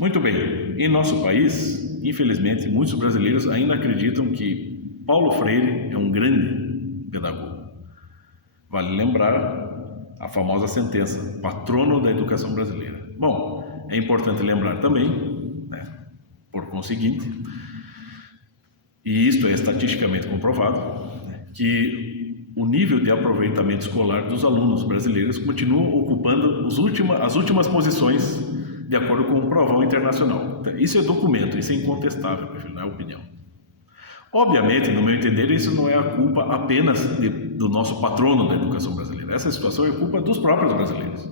Muito bem. Em nosso país, infelizmente, muitos brasileiros ainda acreditam que Paulo Freire é um grande pedagogo. Vale lembrar a famosa sentença, patrono da educação brasileira. Bom, é importante lembrar também, né, por conseguinte, e isto é estatisticamente comprovado, né, que o nível de aproveitamento escolar dos alunos brasileiros continua ocupando as últimas posições de acordo com o provão internacional. Isso é documento, isso é incontestável, não é opinião. Obviamente, no meu entender, isso não é a culpa apenas do nosso patrono da educação brasileira. Essa situação é culpa dos próprios brasileiros.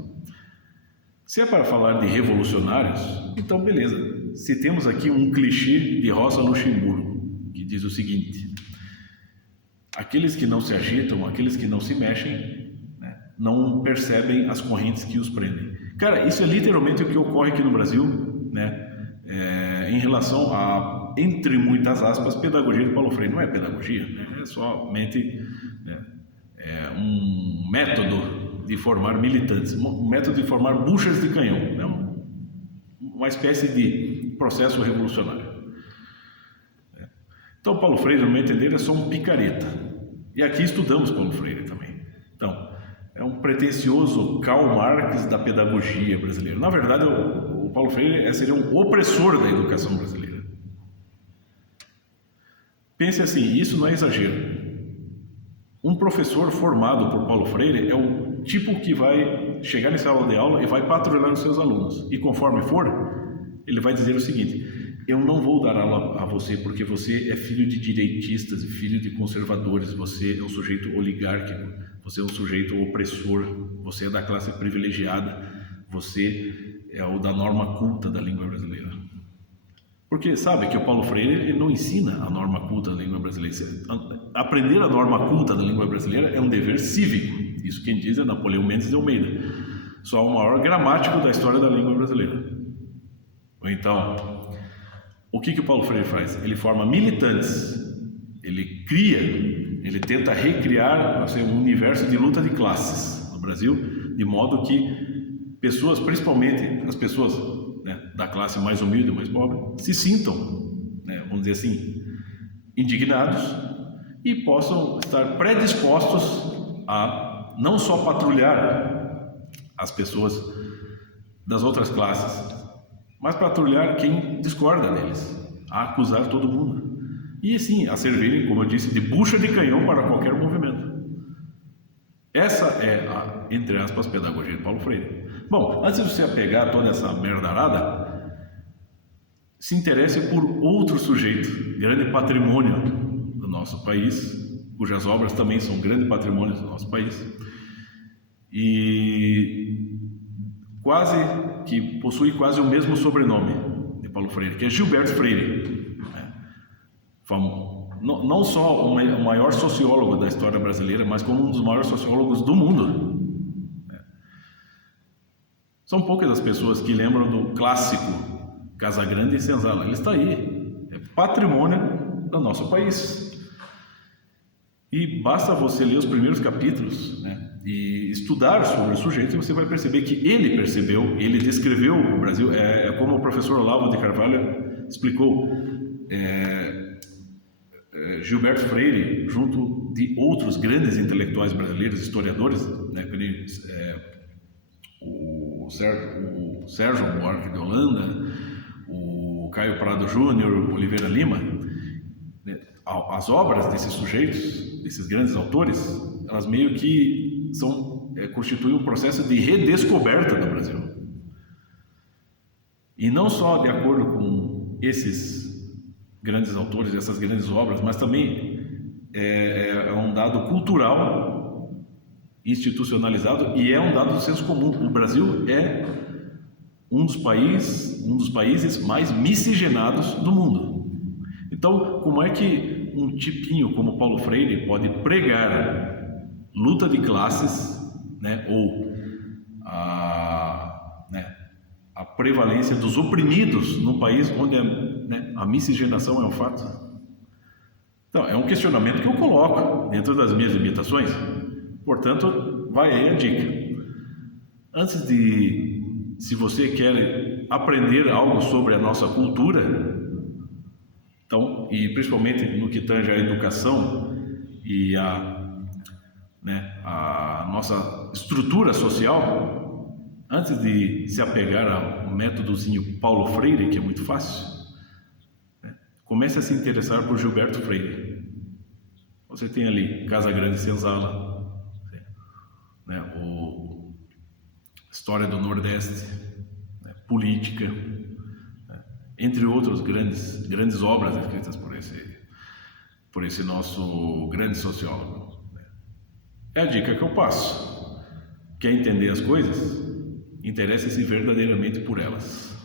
Se é para falar de revolucionários, então beleza. Se temos aqui um clichê de Rosa Luxemburgo, que diz o seguinte: aqueles que não se agitam, aqueles que não se mexem, né, não percebem as correntes que os prendem. Cara, isso é literalmente o que ocorre aqui no Brasil, né, em relação a, entre muitas aspas, pedagogia de Paulo Freire. Não é pedagogia, né, é somente, né, um método de formar militantes, um método de formar buchas de canhão, né, uma espécie de processo revolucionário. Então, Paulo Freire, no meu entender, é só um picareta. E aqui estudamos Paulo Freire também. Então, é um pretensioso Karl Marx da pedagogia brasileira. Na verdade, o Paulo Freire seria um opressor da educação brasileira. Pense assim, isso não é exagero. Um professor formado por Paulo Freire é o tipo que vai chegar em sala de aula e vai patrulhar os seus alunos. E conforme for, ele vai dizer o seguinte: eu não vou dar aula a você porque você é filho de direitistas e filho de conservadores, você é um sujeito oligárquico, você é um sujeito opressor, você é da classe privilegiada, você é o da norma culta da língua brasileira. Porque sabe que o Paulo Freire ele não ensina a norma culta da língua brasileira. Aprender a norma culta da língua brasileira é um dever cívico. Isso quem diz é Napoleão Mendes de Almeida, só o maior gramático da história da língua brasileira. Então, o que o Paulo Freire faz? Ele forma militantes, ele cria, ele tenta recriar assim, um universo de luta de classes no Brasil, de modo que pessoas, principalmente as pessoas, né, da classe mais humilde, mais pobre, se sintam, né, vamos dizer assim, indignados e possam estar predispostos a não só patrulhar as pessoas das outras classes, mas patrulhar quem discorda deles, a acusar todo mundo. E assim, a servirem, como eu disse, de bucha de canhão para qualquer movimento. Essa é a, entre aspas, pedagogia de Paulo Freire. Bom, antes de você apegar toda essa merdarada, se interesse por outro sujeito, grande patrimônio do nosso país, cujas obras também são grande patrimônio do nosso país, e que possui quase o mesmo sobrenome de Paulo Freire, que é Gilberto Freire, né? Não só o maior sociólogo da história brasileira, mas como um dos maiores sociólogos do mundo. São poucas as pessoas que lembram do clássico Casagrande e Senzala. Ele está aí, é patrimônio do nosso país. E basta você ler os primeiros capítulos, né, e estudar sobre o sujeito, e você vai perceber que ele percebeu, ele descreveu o Brasil, como o professor Olavo de Carvalho explicou, Gilberto Freire, junto de outros grandes intelectuais brasileiros, historiadores, né, o Sérgio Buarque de Holanda, o Caio Prado Júnior, o Oliveira Lima, né, as obras desses sujeitos, desses grandes autores, elas meio que constituem um processo de redescoberta do Brasil. E não só de acordo com esses grandes autores, essas grandes obras, mas também é um dado cultural institucionalizado e é um dado do senso comum. O Brasil é um dos países mais miscigenados do mundo. Então, como é que um tipinho como Paulo Freire pode pregar luta de classes, né, ou a prevalência dos oprimidos num país onde a miscigenação é um fato? Então, é um questionamento que eu coloco dentro das minhas limitações. Portanto, vai aí a dica. Se você quer aprender algo sobre a nossa cultura, então, e principalmente no que tange à educação e a nossa estrutura social, antes de se apegar ao métodozinho Paulo Freire, que é muito fácil, comece a se interessar por Gilberto Freire. Você tem ali Casa Grande e Senzala, o História do Nordeste, política, entre outras grandes obras escritas por esse nosso grande sociólogo. É a dica que eu passo. Quer entender as coisas? Interesse-se verdadeiramente por elas.